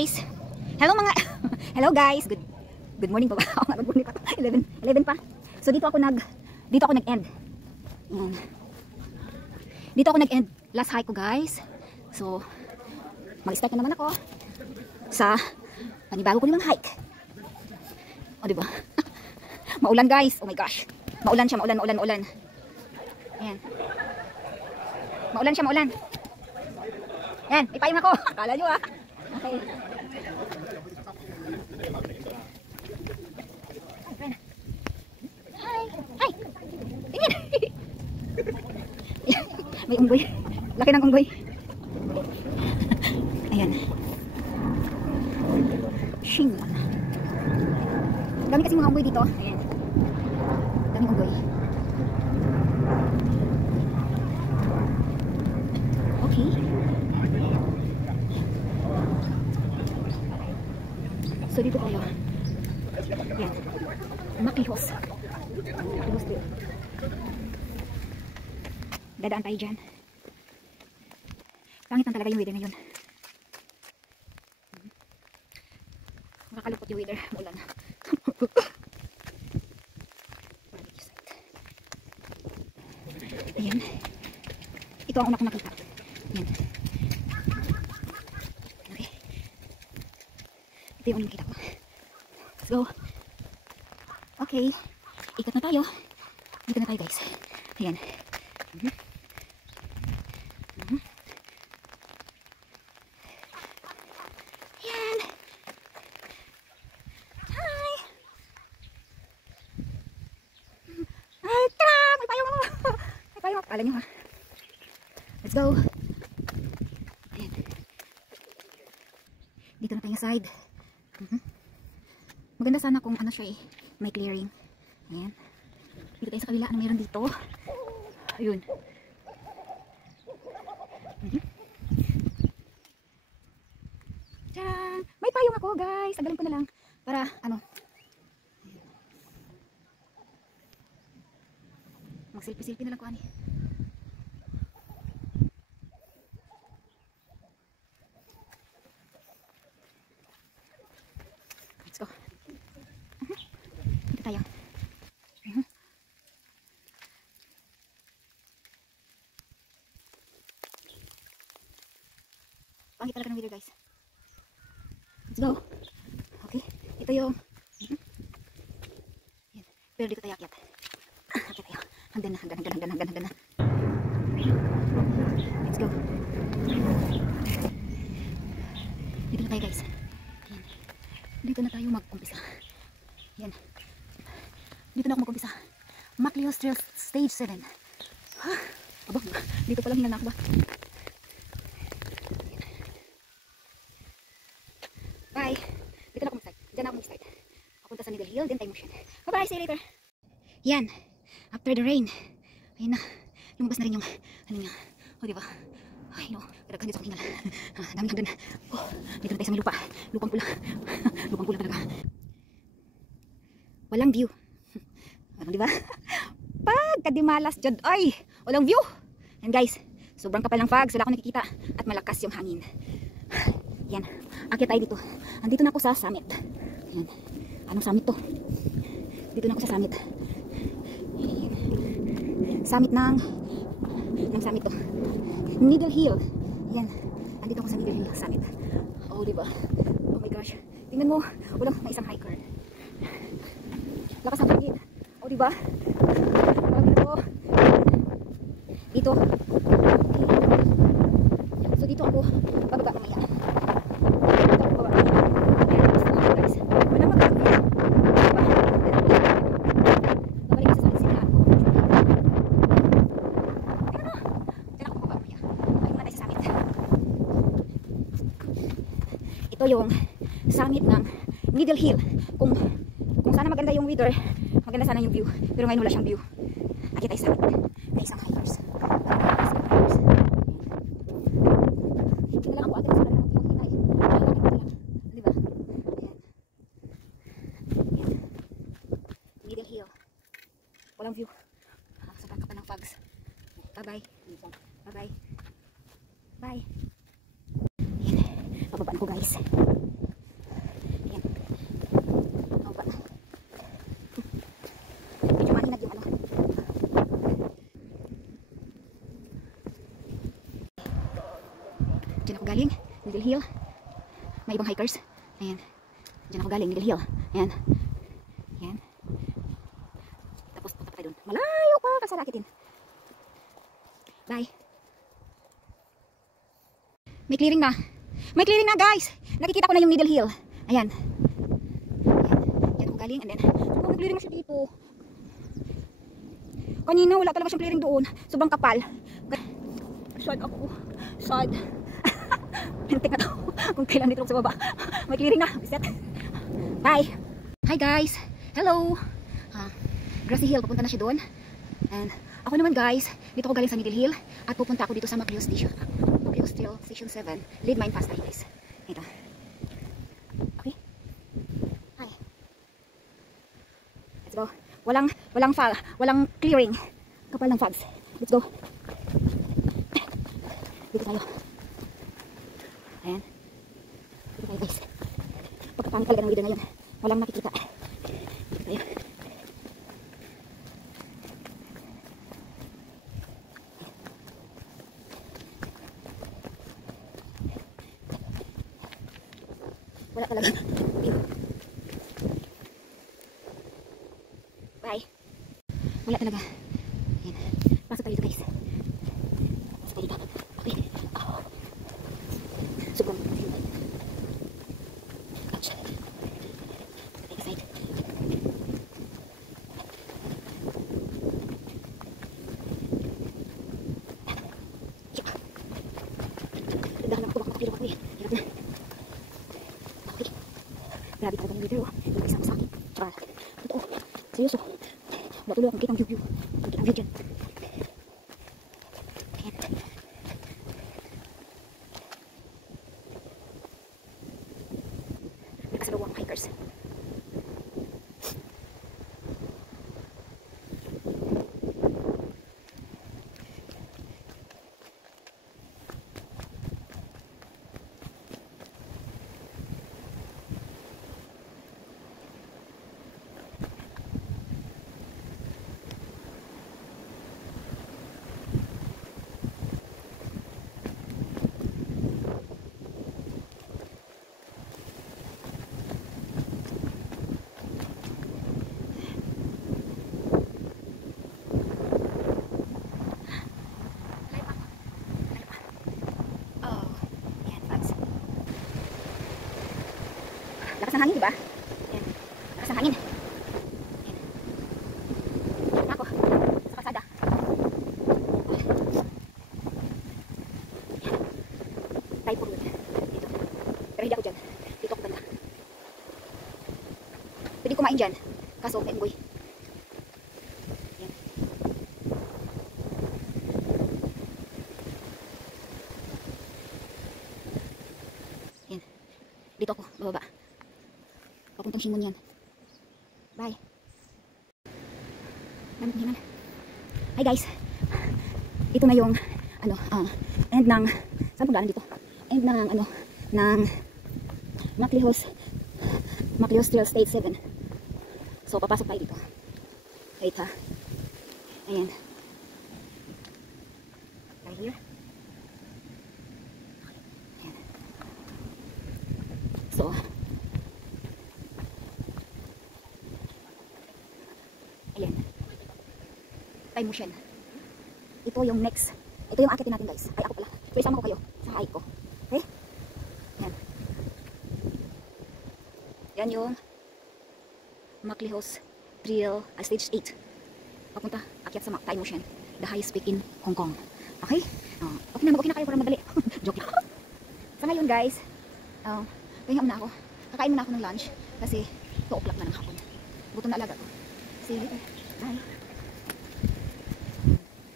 guys. Hello mga hello guys. Good morning pa ba? Good morning pa. 11 pa. So dito ako nag-end. Dito ako nag-end last hike ko guys. So mag-start na naman ako sa panibago ko namang hike. O diba? Maulan guys. Oh my gosh. Maulan siya, maulan. Ayan. Maulan. Ayan, ipayong ako. Akala nyo ah. Okay. Hi. Tingin. May unggoy. Laki ng unggoy. Ayan. Shing. Dami kasi mga unggoy dito. Ayan. Dami unggoy. Okay. So dito tayo. Ayan. Makihos. Makihos dito. Dadaan tayo dyan. Pangit lang talaga yung weather ngayon. Makakalupot yung weather. Ulan. Ayan. Ito ang una kong nakita. Ayan. Okay. Ito yung unang nakita ko. Let's go. Okay. Ikat na tayo. Dito na tayo guys. Ayan. Ayan. Hi. Ay, tara! May payong mo. May payong. Kala nyo ha. Let's go. Ayan. Dito na tayo side. Maganda sana kung ano siya eh. May clearing. Ayan. Dito tayo sa kabila. Ano mayroon dito? Ayun. Tcharan! May payong ako guys. Tagalin ko na lang. Para ano. Mag-selfie-selfie na lang ko ani. Let's go. Dito tayo. Pangit talaga ng weather guys. Let's go. Okay. Ito yung yan. Pero dito tayo akyat. Akyat tayo. Hanggang na. Let's go. Dito na tayo guys. Yan. Dito na tayo mag-umpisa. Yan. Dito na ako mag-umpisa. Macleos Trail Stage 7. Aba, dito palang hinal na ako ba? Bye. Dito na ako mag-start. Diyan na ako mag-start. Papunta sa Needle Hill, then tayo motion. Bye-bye, see you later. Yan. After the rain. Ayun na. Lumabas na rin yung ano niya. O diba? Ay no. Kadaghan dito sa hingal. Daming hagdan. Oh, dito na tayo sa may lupa. Lupang pula. Lupang pula talaga. Walang view. Ano diba? Pagkadimalas dyan. Ay! Walang view. Yan guys. Sobrang kapal ng fog. Wala akong nakikita. At malakas yung hangin. Yan. Akyat tayo dito. Andito na ako sa summit. Yan. Anong summit to? Dito na ako sa summit. Yan. Summit ng summit to. Needle Hill. Yan. Andito ako sa Needle Hill summit. Oh, diba? Oh my gosh. Tingnan mo. Walang may isang hiker. Lakas ang hangin. Oh, diba? Parang dito. Dito. Okay. So, dito ako bababa mamaya. Ito yung summit ng Needle Hill. Kung sana maganda yung weather, maganda sana yung view. Pero ngayon wala siyang view. Akit tayo summit. May isang hikers. Hindi lang ako atin sa lang. Diba? Ayan. Needle Hill. Walang view. Sobrang kapal ng fogs. Bye-bye. Bye-bye. Bye. Yan. Pababa na ko guys. Middle Hill. May ibang hikers. Ayan. Diyan ako galing, Middle Hill. Ayan. Ayan. Tapos punta pa tayo dun. Malayo pa kasarakitin. Bye. May clearing na. May clearing na guys. Nakikita ko na yung Middle Hill. Ayan. Ayan. Diyan ako galing. And then, may clearing na siya dito. Kanina wala talaga siyang clearing doon. Sobrang kapal. Sad ako. Sad. Pintik na to. Kung kailan dito sa baba. May clearing na. Biset. Bye. Hi guys. Hello. Grassy Hill. Papunta na siya doon. And ako naman guys. Dito ako galing sa Middle Hill. At pupunta ako dito sa Macleod Station. Macleod Station 7. Lead mine fast tayo guys. Ito. Okay. Hi. Let's go. Walang clearing. Kapal ng fogs. Let's go. Dito tayo. Ayan. Dito tayo guys. Pagkapangit talaga ng video ngayon. Walang makikita. Dito tayo. Wala talaga. Bye. Wala talaga. Ayan. Pasok tayo dito guys. Pasok tayo dito. Okay. Oh. Sobrang. Ouch. Take a side. Dahan lang ako makakapilok ako eh. Hirap na. Okay. Grabe talaga yung video. Yung isa ko sa akin. Tsaka, totoo. Seryoso. Wala tuloy akong kitang view. Kitang view dyan. Ayan. Nakasabawa ang hikers. Lakas ng hangin, diba? Ayan. Lakas ng hangin. Ayan. Ako. Sa kalsada. Tayo po doon. Dito. Pero hindi ako dyan. Dito ako banda. Pwede kumain dyan. Kaso, may unggoy. Ayan. Ayan. Dito ako. Bababa. Papuntang Simon yan. Bye. Hi guys. Ito na yung end ng saan po dito? End ng ng Macleod State 7. So papasok tayo dito. Wait ha. Ayan. Right here. Ayan. So ayan. Time motion. Ito yung next. Ito yung akitin natin guys. Ay ako pala. So isama ko kayo sa hike ko. Okay? Yan. Yan yung Macleod Trail Stage 8. Papunta. Akyat sa time motion. The highest peak in Hong Kong. Okay? Okay na kayo para madali. Joke lang. So ngayon guys. Pahinga muna ako. Kakain muna ako ng lunch. Kasi 2 o'clock na ng hapon. Gutom na alaga ko. See you later. Bye.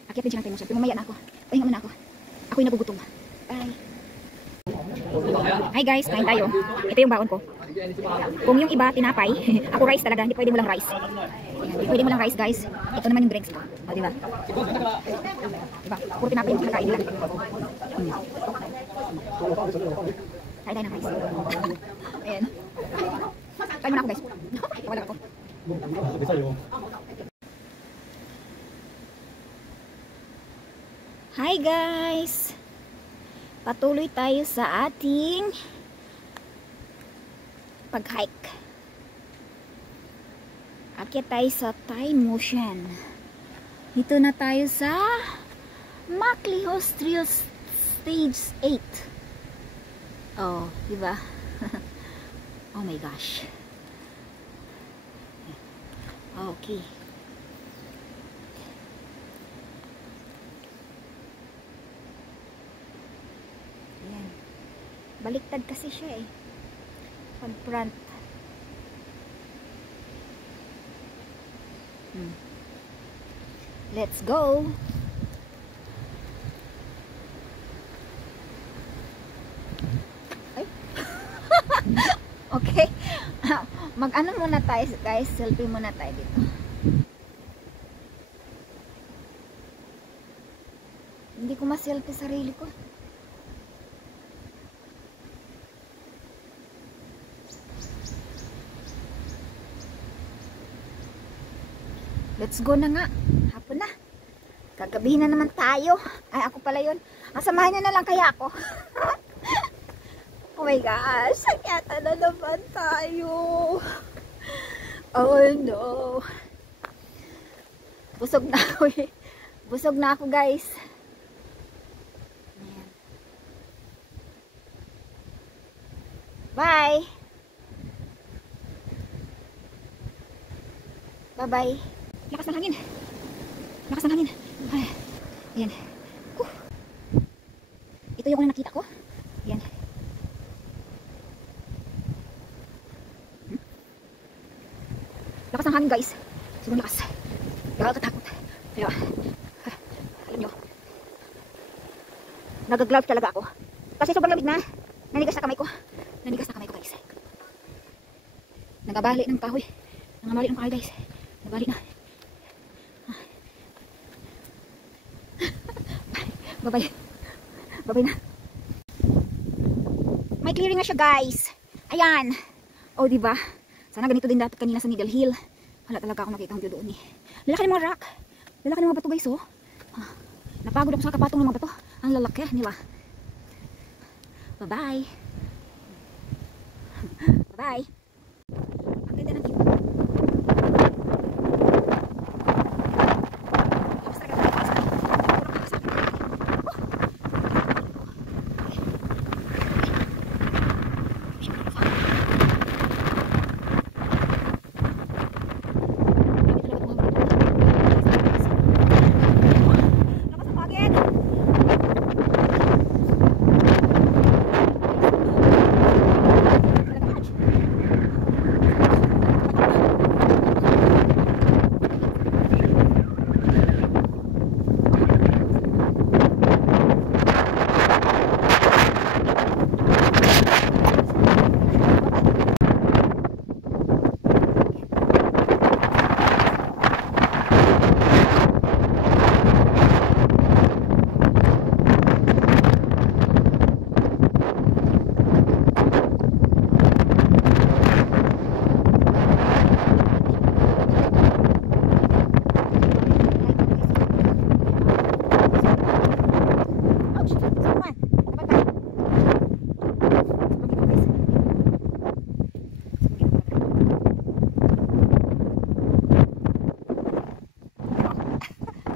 Akyat din siya ng time motion. Pero mamaya na ako. Pahinga muna ako. Ako'y nagugutom. Bye. Hi guys, kain tayo. Ito yung baon ko. Kung yung iba tinapay, ako rice talaga. Hindi pwedeng walang rice. Hindi pwedeng walang rice guys. Ito naman yung drinks ko. O diba? Diba? Puro tinapay yung kinakain nila. Kain tayo ng rice. Ayan. Kain muna ako guys. Wala ako. Hi guys! Patuloy tayo sa ating pag-hike. Akyat tayo sa Thai Motion. Dito na tayo sa Maclehos Trail Stage 8. Oh, diba? Oh my gosh. Okay. Ayan. Baliktad kasi siya eh. Pag front. Let's go. Ay. Okay. Mag-ano muna tayo, guys. Selfie muna tayo dito. Hindi ko ma-selfie sarili ko. Let's go na nga. Hapon na. Kagabihin na naman tayo. Ay, ako pala yun. Samahan nyo na lang kaya ako. Oh my gosh. Sakyata na naman tayo. Oh no. Busog na ako eh. Busog na ako guys. Ayan. Bye. Bye bye. Lakas ng hangin. Lakas ng hangin. Ay, ayan. Ito yung nakita ko. Ayan. Lakas ng hangin guys. Sobrang lakas. Nakakatakot. Pero, alam nyo. Nag-glove talaga ako. Kasi sobrang lamig na. Nanigas na kamay ko. Nanigas na kamay ko guys. Nagabali ng kahoy. Nangamali ng kahoy guys. Nagabali na. Babay. Babay na. May clearing na siya, guys. Ayan. Oh, di ba? Sana ganito din dapat kanina sa Needle Hill. Wala talaga ako nakita ang view doon eh. Lalaki ng mga rock. Lalaki ng mga bato, guys, oh. Napagod ako sa kapatong ng mga bato. Ang lalaki, di ba? Bye-bye. Bye-bye. Ang ganda ng view.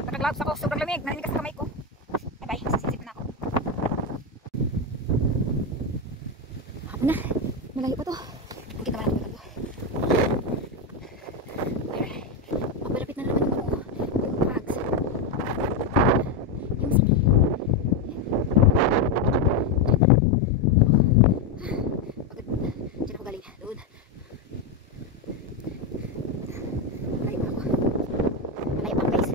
Nag-gloves ako, sobrang lamig. Nanigas sa kamay ko. Bye-bye, sasisip na ako. Hapon na. Malayo pa to. Nakita ba natin ito? Papalapit na naman yung bags. Yung city. Pagod. Diyan ako galing. Doon. Malayo pa ako. Malayo pa ako guys.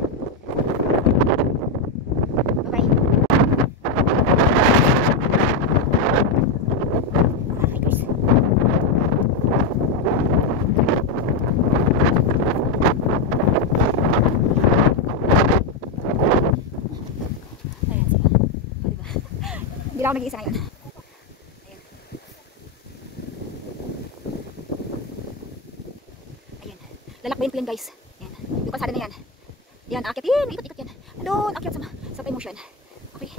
Hindi lang ako nag-iisa ngayon. Ayan. Ayan. Lalakbayin ko yan guys. Ayan. Yung kalsada na yan. Yan, akit yan. Ikot-ikot yan. Doon, akit sa Thai Motion. Okay.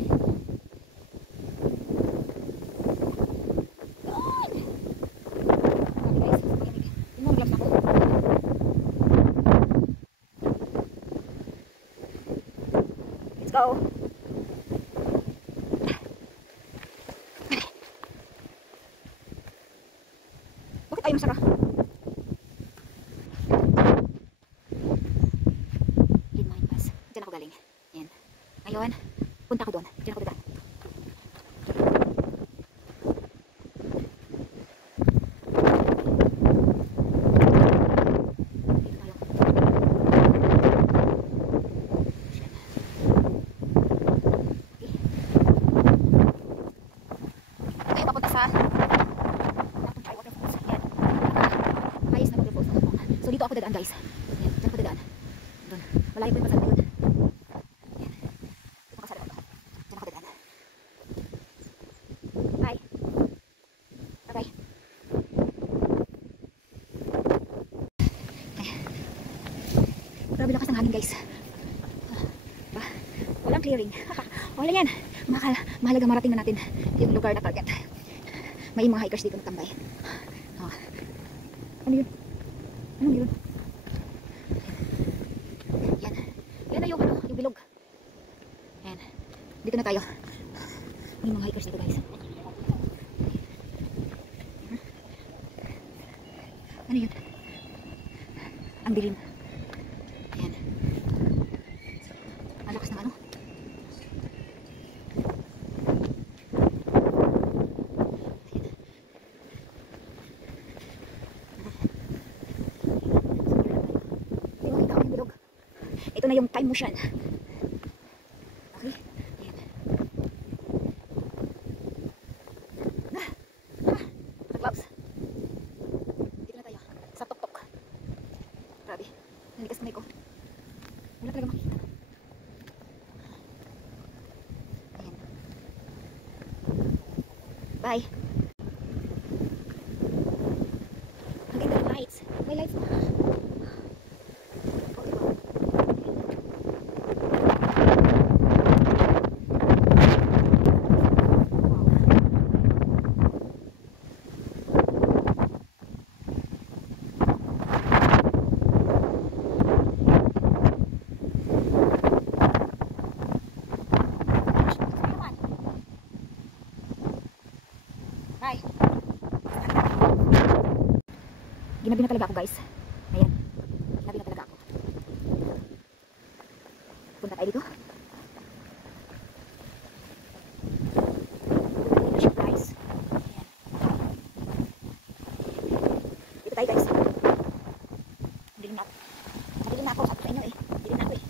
go. Bakit ayaw masara? Lead Mine Pass. Diyan ako galing. Yan. Ngayon, punta ako doon. Diyan ako dadaan. So dito ako dadaan guys. Yan, dyan ako dadaan. Doon. Malayo po yung pasal doon. Yan. Dito kasal ako. Dyan ako dadaan. Bye. Bye-bye. Grabe lakas ng hangin guys. Walang clearing. Wala yan. Mahalaga marating na natin yung lugar na target. May mga hikers dito nagtambay. Oh. Ano yun? Ano yun? Yan. Yan na yung ano, yung bilog. Yan. Dito na tayo. May mga hikers dito guys. Ano yun? Ang dilim. Yan. Ang lakas ng ano? Ito na yung time motion. Okay? Ayan. Sa gloves. Dito na tayo. Sa tok-tok. Grabe. Naligas kamay ko. Wala talaga makikita. Ayan. Bye. Ang ganda ng lights. May lights na. Bye. Ginabi na talaga ako guys. Ayan. Ginabi na talaga ako. Punta tayo dito. Dito na siya guys. Ayan. Dito tayo guys. Dilim na ako. Dilim na ako. Sabi sa inyo eh. Dilim na ako eh.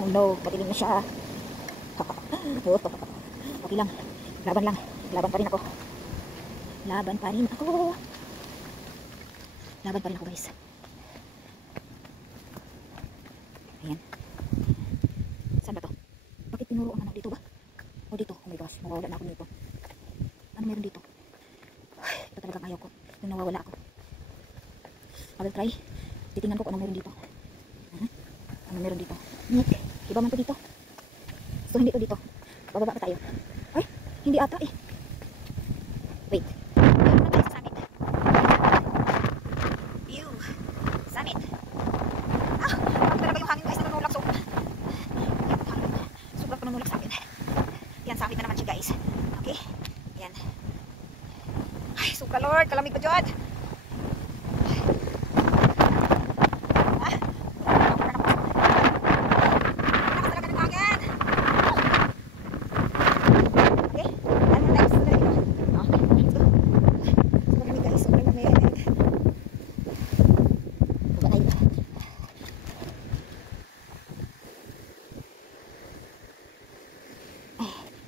Oh no, matilim na siya. Okay lang. Laban lang. Laban pa rin ako. Laban pa rin ako. Laban pa rin ako guys. Ayan. Saan ba to? Bakit tinuro ang ano dito ba? O dito. Oh my gosh. Nawawala na ako dito. Ano meron dito? Ito talagang ayaw ko. Yung nawawala ako. I will try. Titingnan ko kung ano meron dito. Ano meron dito? Nick. Iba man to dito. So hindi to dito. Bababa pa tayo. Ay, hindi ata eh. Wait. Ayun na tayo sa summit. View. Summit. Ah, bakit talaga yung hangin guys nanunulak so. Sobrang panunulak sa akin. Yan, summit na naman siya guys. Okay? Yan. Ay, super Lord. Kalamig pa dyan.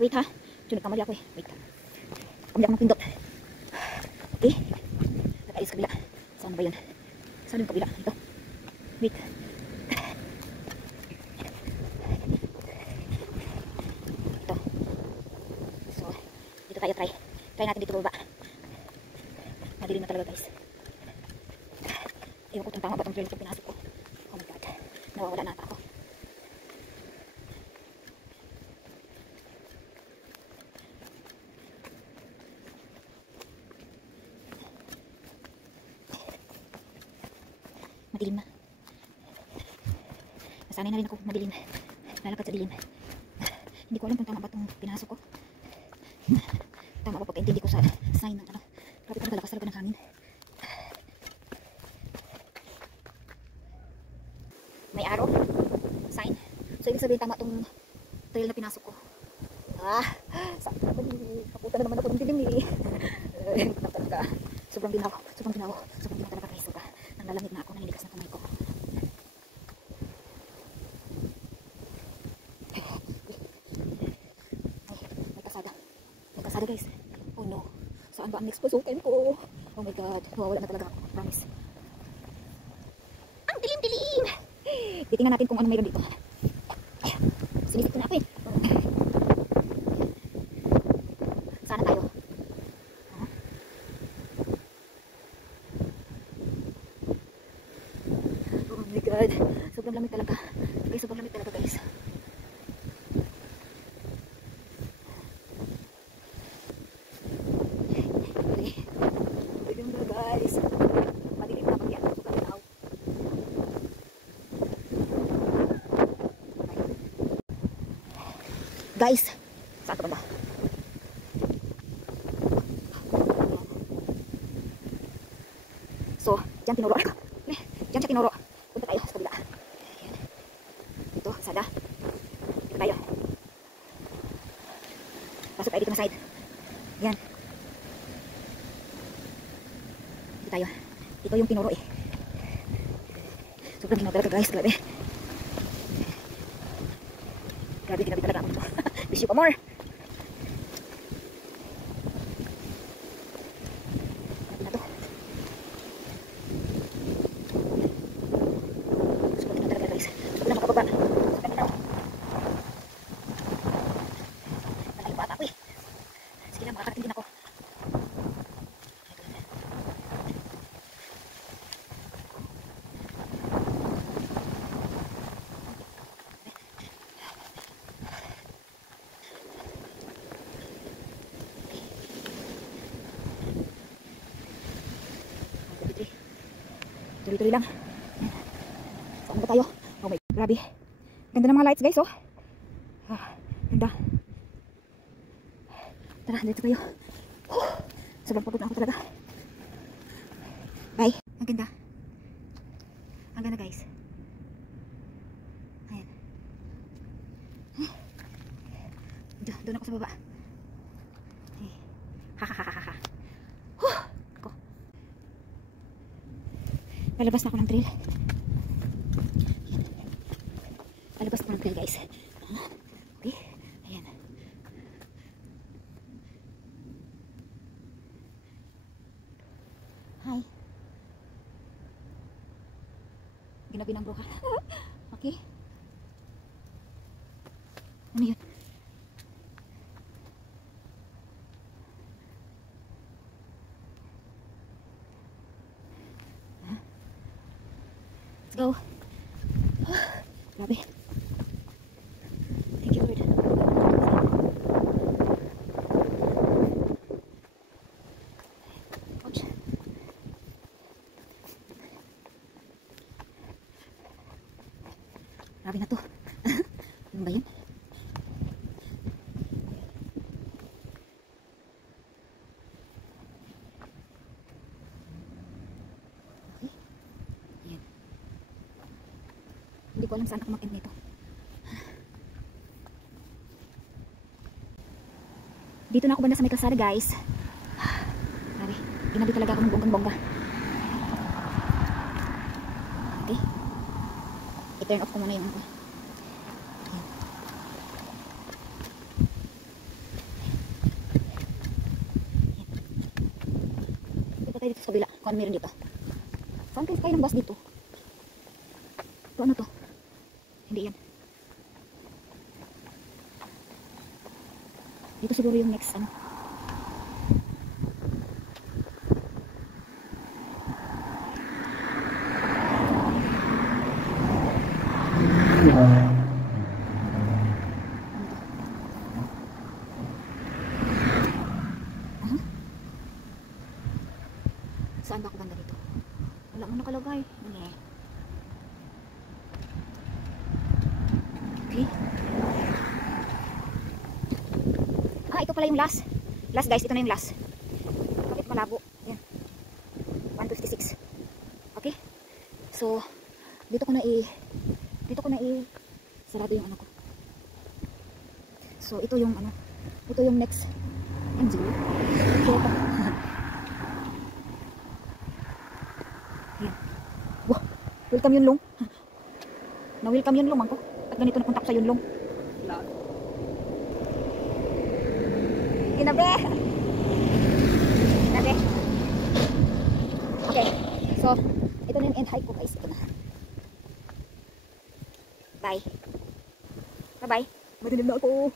Wait ha. Diyo nagkamali ako eh. Wait. Kamali ako ng pindot. Okay. Nakaayos kabila. Saan ba yun? Saan yung kabila? Ito. Wait. Ito. So, dito tayo try. Try natin dito baba. Madilim na talaga guys. Ewan ko kung tama ba itong trailer pinasok ko. Oh my god. Nawawala na ata ako. Dilim na. Nasanay na rin ako madilim. Lalakad sa dilim. Hindi ko alam kung tama ba itong pinasok ko. Tama ba pagkaintindi ko sa sign ng ano. Grabe talaga lakas talaga ng hangin. May arrow. Sign. So ibig sabihin tama itong trail na pinasok ko. Saan ka ba? Kaputa na naman ako ng dilim eh. Talaga. Sobrang ginaw. Sobrang ginaw. Sobrang ginaw talaga guys. Nang lalamig na ako. Nanilikas na kamay ko. May kasada guys. Oh no. Saan ba ang next pasukin ko? Oh my god. Wala na talaga ako. Promise. Ang dilim-dilim! Titingnan natin kung ano mayroon dito. Sinisip ko na ako eh. Sana tayo. Oh my god. Sobrang lamig talaga. Okay, sobrang lamig talaga guys. Guys, madilim na pag-ian ako kalinaw. Guys, saan ka ba? So, dyan tinuro ako. Dyan siya tinuro. Punta tayo sa kabila. Ayan. Ito, sada. Dito tayo. Pasok tayo dito na side. Yan. Tayo. Ito yung tinuro eh. Sobrang ginaw talaga guys. Grabe. Grabe, ginabi talaga ako ito. Wish you pa more. Grabe na to. Sobrang ginaw talaga guys. Sobrang na makababa. Sobrang ginaw. Nalayo pa ata ako eh. Sige lang, makakarating din ako. Tuloy-tuloy lang. Saan ba tayo? Oh my God, grabe. Ganda ng mga lights guys, oh. Ganda. Tara, dito tayo. Sobrang pagod na ako talaga. Bye. Ang ganda. Ang ganda guys. Ayan. Doon ako sa baba. Ha. Palabas na ako ng trail. Palabas na ako ng trail guys. Okay. Ayan. Hi. Ginabi ng broka. Okay. Ano yun? Let's go. Grabe. Thank you, Lord. Ouch. Grabe na to. Ano ba yun? Hindi ko alam saan ako mag-end nito. Dito na ako banda sa may kalsada guys. Grabe, ginabi talaga ako ng bonggang-bongga. Okay. I-turn off ko muna yung ano. Ayan. Dito tayo dito sa kabila. Kung ano meron dito. Saan kayo ng bus dito? Ito ano to? Hindi yan. Dito siguro yung next ano. Saan ba ako banda dito? Wala mo nakalagay. Okay. Ito pala yung last. Last guys, ito na yung last. Bakit malabo? Yan. 156. Okay. So, dito ko na sarado yung ano ko. So, ito yung ano. Ito yung next. MG. Okay, ito. Yan. Wow. Welcome Yunlong. Na-welcome Yunlong man ko. At ganito napunta ko sa Yunlong. Ginabi. Ginabi. Okay. So, ito na yung end hike ko guys. Ito na. Bye. Bye-bye. Madilim na ako.